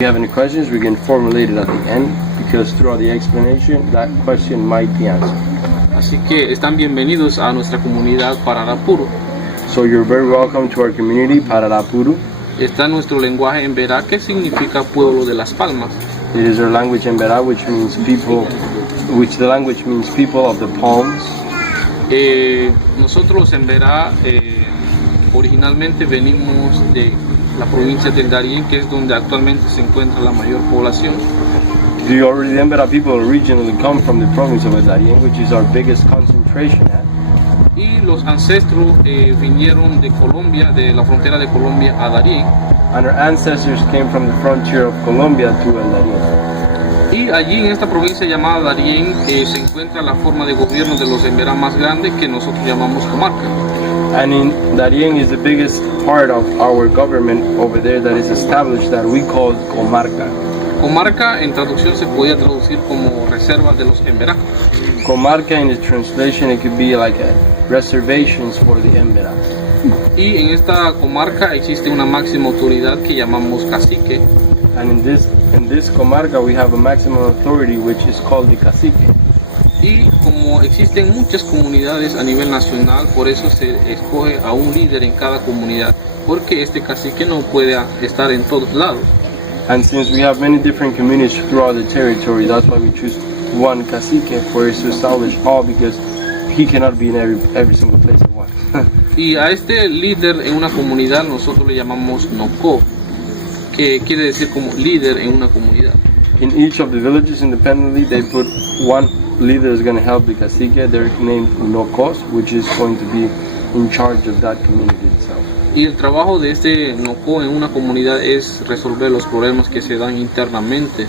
If you have any questions, we can formulate it at the end, because throughout the explanation, that question might be answered. Así que están bienvenidos a nuestra comunidad Pararapuru. So you're very welcome to our community, Pararapuru. Está nuestro lenguaje Emberá, que significa pueblo de las palmas. It is our language Embera, which means people, the language means people of the palms. Nosotros los Emberá originalmente venimos de la provincia del Darién, que es donde actualmente se encuentra la mayor población. The Embera people originally come from the province of Darien, which is our biggest concentration at. Y los ancestros vinieron de Colombia, de la frontera de Colombia a Darién. And our ancestors came from the frontier of Colombia to Darien. Y allí en esta provincia llamada Darién se encuentra la forma de gobierno de los Emberá más grande, que nosotros llamamos comarca. And in Darien is the biggest part of our government over there that is established, that we call comarca. Comarca en traducción se podía traducir como reserva de los Emberá. Comarca in the translation, it could be like reservations for the Embera. Y en esta comarca existe una máxima autoridad que llamamos cacique. And in this comarca we have a maximum authority which is called the cacique. Y como existen muchas comunidades a nivel nacional, por eso se escoge a un líder en cada comunidad, porque este cacique no puede estar en todos lados. And since we have many different communities throughout the territory, that's why we choose one cacique for us to establish all, because he cannot be in every single place at once. Y a este líder en una comunidad nosotros le llamamos noko, que quiere decir como líder en una comunidad. In each of the villages independently, they put one leader is going to help the cacique. They're named nokos, which is going to be in charge of that community itself. Y el trabajo de este noko en una comunidad es resolver los problemas que se dan internamente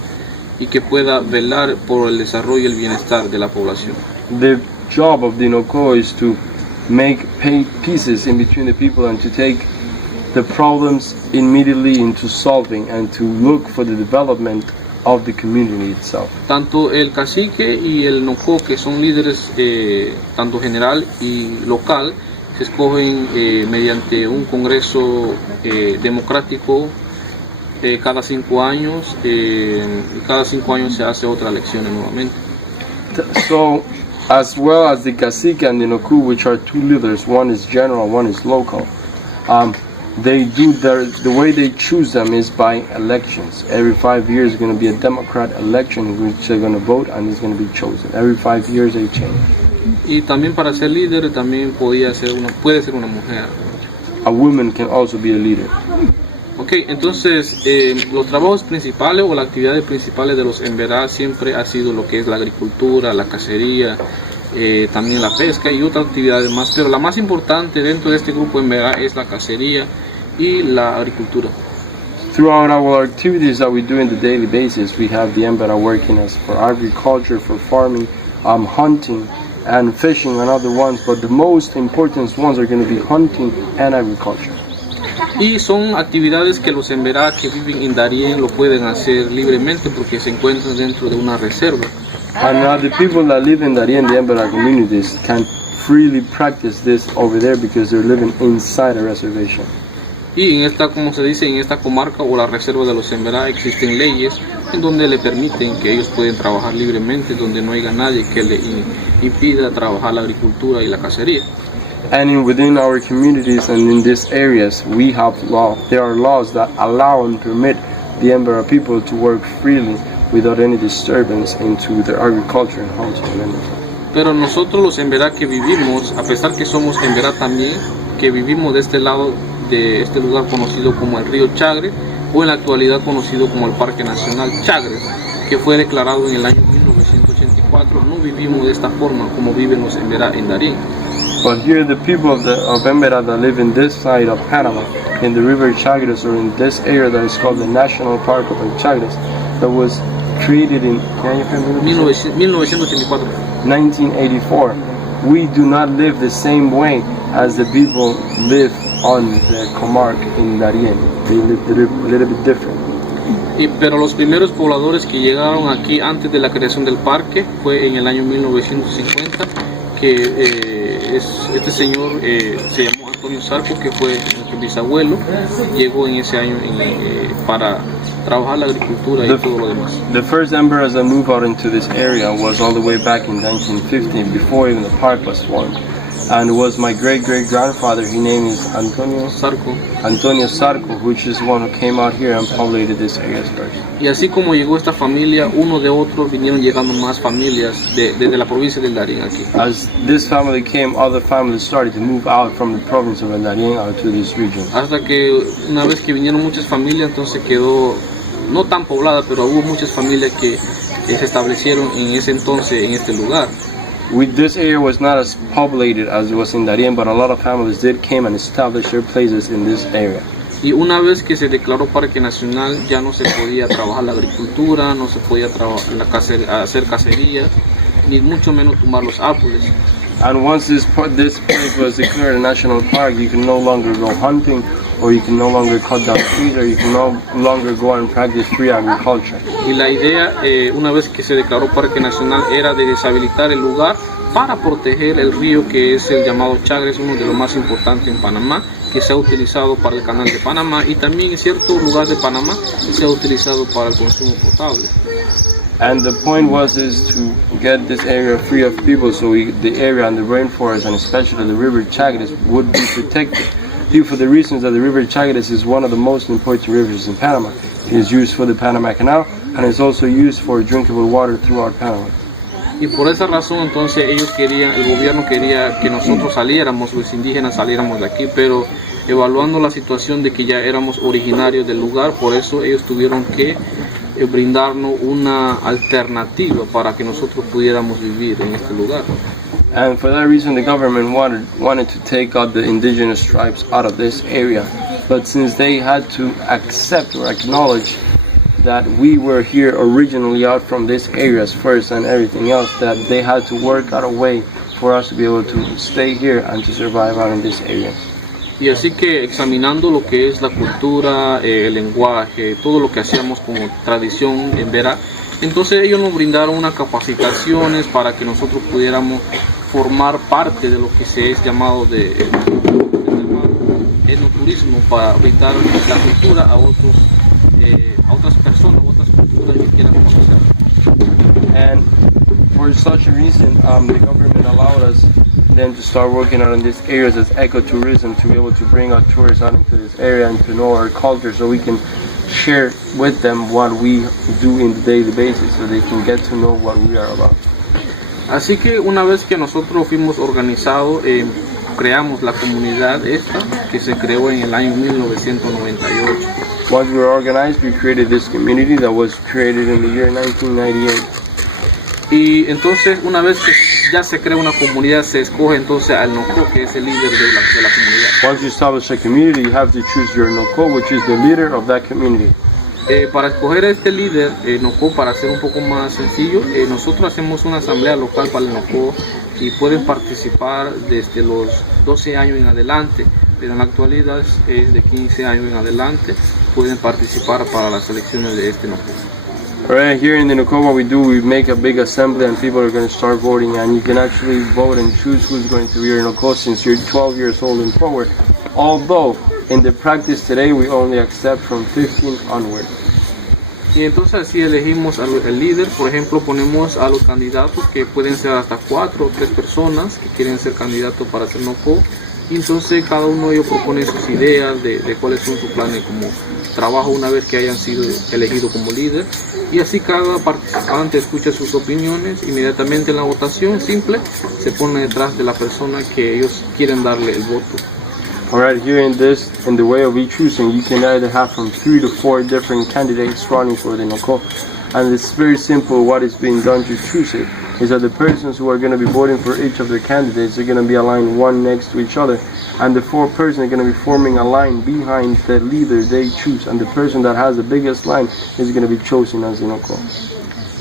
y que pueda velar por el desarrollo y el bienestar de la población. The job of the noko is to make pieces in between the people and to take the problems immediately into solving and to look for the development of the community itself. Tanto el cacique y el noko, que son líderes tanto general y local, se escogen mediante un congreso democrático cada 5 años, y cada 5 años se hace otra elección nuevamente. So, as well as the cacique and the noko, which are two leaders, one is general, one is local, they do the way they choose them is by elections. Every 5 years is going to be a democrat election in which they're going to vote and it's going to be chosen. Every 5 years they change. Y también para ser líder también puede ser una mujer. A woman can also be a leader. Ok, entonces los trabajos principales o las actividades principales de los Emberá siempre ha sido lo que es la agricultura, la cacería, también la pesca y otras actividades más, pero la más importante dentro de este grupo Emberá es la cacería y la agricultura. Throughout our activities that we do in the daily basis, we have the Embera working as for agriculture, for farming, hunting and fishing and other ones, but the most important ones are going to be hunting and agriculture. Y son actividades que los Emberá que viven en Darién lo pueden hacer libremente porque se encuentran dentro de una reserva. And the people that live in Darien, the Embera communities, can freely practice this over there because they're living inside a reservation. Y en esta, como se dice, en esta comarca o la reserva de los Emberá existen leyes en donde le permiten que ellos pueden trabajar libremente, donde no haya nadie que le impida trabajar la agricultura y la cacería. And within our communities and in these areas, we have law. There are laws that allow and permit the Embera people to work freely without any disturbance into their agriculture and hunting. Pero nosotros los Emberá que vivimos, a pesar que somos Emberá también, que vivimos de este lado de este lugar conocido como el río Chagres, o en la actualidad conocido como el Parque Nacional Chagres, que fue declarado en el año 1984, no vivimos de esta forma como viven los Emberá en Darién. But here the people of Embera that live in this side of Panama, in the river Chagres, or in this area that is called the National Park of Chagres, that was created in 1984. 1984. We do not live the same way as the people live on the comarca in Darien. They live a little bit different. Pero los primeros pobladores que llegaron aquí antes de la creación del parque fue en el año 1950, que este señor se llamó Antonio Sarco, que fue el que bisabuelo llegó en ese año para trabajar la agricultura y todo lo demás. The first Emberas that moved out into this area was all the way back in 1950, before even the park was formed. And it was my great-great-grandfather, his name is Antonio Sarco, which is one who came out here and populated this area first. Y así como llegó esta familia, uno de otro vinieron llegando más familias desde la provincia del Darién aquí. As this family came, other families started to move out from the province of El Darién out to this region. Hasta que una vez que vinieron muchas familias, entonces quedó no tan poblada, pero hubo muchas familias que se establecieron en ese entonces en este lugar. This area was not as populated as it was in Darién, but a lot of families did came and established their places in this area. Y una vez que se declaró parque nacional, ya no se podía trabajar la agricultura, no se podía hacer cacerías, ni mucho menos tumbar los árboles. And once this place was declared a national park, you can no longer go hunting, or you can no longer cut down trees, or you can no longer go and practice free agriculture. Y la idea, una vez que se declaró parque nacional, era de deshabilitar el lugar para proteger el río, que es el llamado Chagres, uno de los más importantes en Panamá, que se ha utilizado para el canal de Panamá y también en ciertos lugares de Panamá se ha utilizado para el consumo potable. And the point was to get this area free of people, so the area and the rainforest, and especially the river Chagres, would be protected. Due for the reasons that the river Chagres is one of the most important rivers in Panama. It is used for the Panama Canal and is also used for drinkable water throughout Panama. Y por esa razón entonces el gobierno quería que nosotros saliéramos, los indígenas saliéramos de aquí, pero evaluando la situación de que ya éramos originarios del lugar, por eso ellos tuvieron que brindarnos una alternativa para que nosotros pudiéramos vivir en este lugar. And for that reason the government wanted to take out the indigenous tribes out of this area, but since they had to accept or acknowledge that we were here originally out from these areas first and everything else, that they had to work out a way for us to be able to stay here and to survive out in these areas. Y así que examinando lo que es la cultura, el lenguaje, todo lo que hacíamos como tradición Emberá, entonces ellos nos brindaron unas capacitaciones para que nosotros pudiéramos formar parte de lo que se es llamado enoturismo, para brindar la cultura a otras personas, otras culturas que quieran conocer. And for such a reason, the government allowed us then to start working out in these areas as ecotourism, to be able to bring our tourists out into this area and to know our culture, so we can share with them what we do in the daily basis, so they can get to know what we are about. Así que una vez que nosotros fuimos organizados, creamos la comunidad esta, que se creó en el año 1998. Once we were organized, we created this community that was created in the year 1998. Y entonces, una vez que ya se crea una comunidad, se escoge entonces al Nocó, que es el líder de la comunidad. Once you establish a community, you have to choose your Nocó, which is the leader of that community. Para escoger a este líder, Nocó, para hacer un poco más sencillo, nosotros hacemos una asamblea local para el Nocó y pueden participar desde los 12 años en adelante, pero en la actualidad es de 15 años en adelante, pueden participar para las elecciones de este Nocó. Right here in the Nocó, what we do, we make a big assembly and people are going to start voting, and you can actually vote and choose who's going to be your Nocó since you're 12 years old and forward. Although, in the practice today, we only accept from 15 onward. Y entonces así elegimos al líder. Por ejemplo, ponemos a los candidatos, que pueden ser hasta 4 o 3 personas que quieren ser candidatos para ser Nocó. Y entonces cada uno de ellos propone sus ideas de cuáles son sus planes como trabajo una vez que hayan sido elegidos como líder. Y así cada participante escucha sus opiniones. Inmediatamente en la votación simple se pone detrás de la persona que ellos quieren darle el voto. Alright, here in the way of choosing, you can either have from 3 to 4 different candidates running for the Nocó. And it's very simple what is being done to choose it. Is that the persons who are going to be voting for each of their candidates are going to be aligned one next to each other. And the 4 persons are going to be forming a line behind the leader they choose. And the person that has the biggest line is going to be chosen as the Nocó.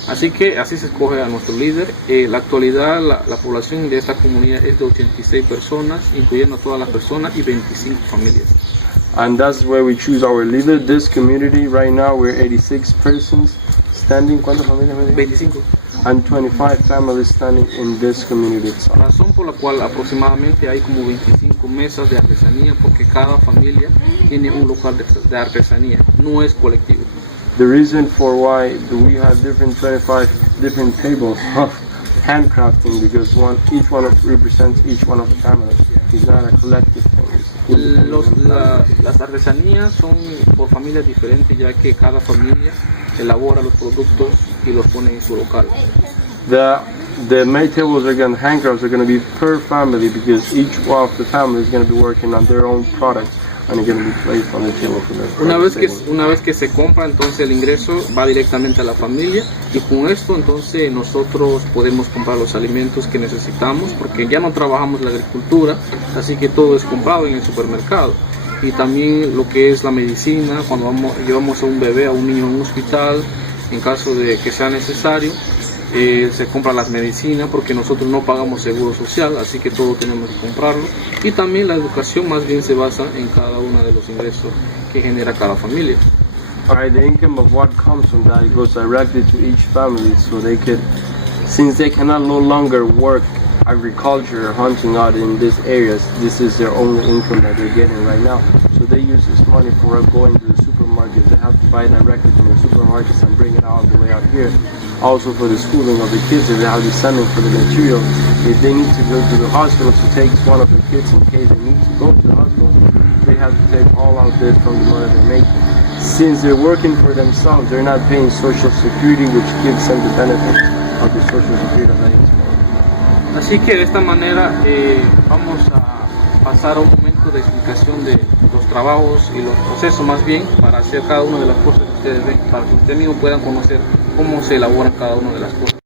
Así que así se escoge a nuestro líder. En la actualidad la población de esta comunidad es de 86 personas, incluyendo a todas las personas y 25 familias. And that's where we choose our leader. This community right now we're 86 persons standing. ¿Cuántas familias me dijo? 25. and 25 families standing in this community itself. Razón por la cual aproximadamente hay como 25 mesas de artesanía, porque cada familia tiene un local de artesanía, no es colectivo. The reason for why we have 25 different tables of handcrafting, because each one represents each one of the families. It's not a collective thing. Las artesanías son por familias diferentes, ya que cada familia elabora los productos y los pone en su local. The main tables are going, handcrafts are going to be per family, because each one of the families is going to be working on their own products and it's going to be placed on the table for them. Una vez que se compra, entonces el ingreso va directamente a la familia, y con esto entonces nosotros podemos comprar los alimentos que necesitamos, porque ya no trabajamos la agricultura, así que todo es comprado en el supermercado. Y también lo que es la medicina, cuando llevamos a un bebé, a un niño a un hospital, en caso de que sea necesario, se compra las medicinas, porque nosotros no pagamos seguro social, así que todo tenemos que comprarlo. Y también la educación más bien se basa en cada uno de los ingresos que genera cada familia. Alright, the income of what comes from that goes directly to each family, so they could, since they cannot no longer work agriculture or hunting out in these areas, this is their only income that they're getting right now. So they use this money for going to the supermarket. They have to buy directly from the supermarkets and bring it all the way out here. Also for the schooling of the kids, if they have to send them for the material. If they need to go to the hospital to take one of the kids in case they need to go to the hospital, they have to take all of this from the money they're making. Since they're working for themselves, they're not paying Social Security, which gives them the benefits of the Social Security that they expect. Así que de esta manera vamos a pasar a un momento de explicación de los trabajos y los procesos, más bien, para hacer cada una de las cosas que ustedes ven, para que ustedes mismos puedan conocer cómo se elaboran cada una de las cosas.